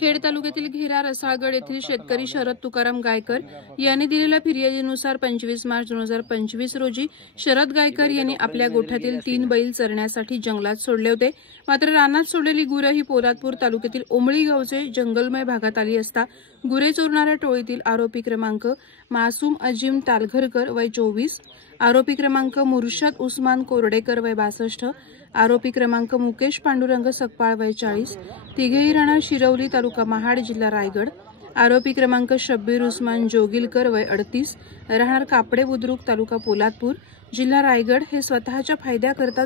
खेड तालुक्यातील घेरा रसाळगड येथील शेतकरी शरद तुकाराम गायकर यांनी दिलेल्या फिर्यादीनुसार 25 मार्च 2025 रोजी शरद गायकर यांनी आपल्या गोठ्यातील 3 बैल चरण्यासाठी जंगलात सोडले होते। मात्र रानात सोडलेली गुरे ही पोलादपूर तालुक्यातील ओमळी गावचे जंगलमय भागात आली असता गुरे चोरणाऱ्या टोळीतील आरोपी क्रमांक मासूम अजिम तालघरकर वय 24, आरोपी क्रमांक मुर्शद उस्मान कोरडेकर वय 62, आरोपी क्रमांक मुकेश पांडुरंग सकपाळ वय 40, तिघेही राहणार शिरवली तालुका महाड जिल्हा रायगड, आरोपी क्रमांक शब्बीर उस्मान जोगिलकर वय 38, राहणार कापडे बुद्रुक तालुका पोलादपूर जिल्हा रायगड हे स्वतःच्या फायद्याकरता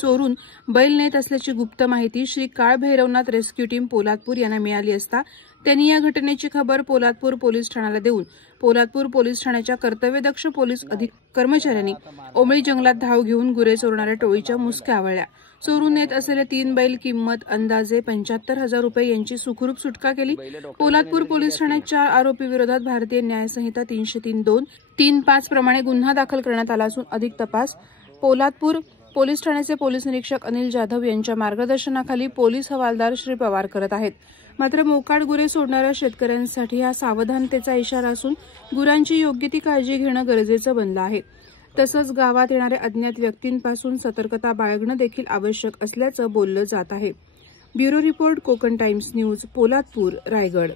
चोरून बैल नेत असल्याची गुप्त माहिती श्री काळ भैरवनाथ रेस्क्यू टीम पोलादपूर यांना मिळाली असता त्यांनी या घटनेची खबर पोलादपूर पोलीस ठाण्याला देऊन पोलादपूर पोलीस ठाण्याच्या कर्तव्यदक्ष पोलीस कर्मचाऱ्यांनी ओमळी जंगलात धाव घेऊन गुरे चोरणाऱ्या टोळीच्या मुसक्या आवळल्या। चोरून नेत असलेले 3 बैल किंमत अंदाजे 75,000 रुपये यांची सुखरूप सुटका केली। पोलादपूर पोलीस ठाण्यात 4 आरोपी विरोधात भारतीय न्याय संहिता 303-2-3-5 प्रमाणे गुन्हा दाखल करण्यात आला असून अधिक तपास पोलादपूर पोलीस ठाण्याचे पोलीस निरीक्षक अनिल जाधव यांच्या मार्गदर्शनाखाली पोलीस हवालदार श्री पवार करत आहेत। मात्र मोकाट गुरे सोडणाऱ्या शेतकऱ्यांसाठी हा सावधानतेचा इशारा असून गुरांची योग्य ती काळजी घेणं गरजेचं बनलं आहे। तसंच गावात येणाऱ्या अज्ञात व्यक्तींपासून सतर्कता बाळगणं देखील आवश्यक असल्याचं बोललं जात आहे। Bureau report Konkan times news Poladpur Raigad.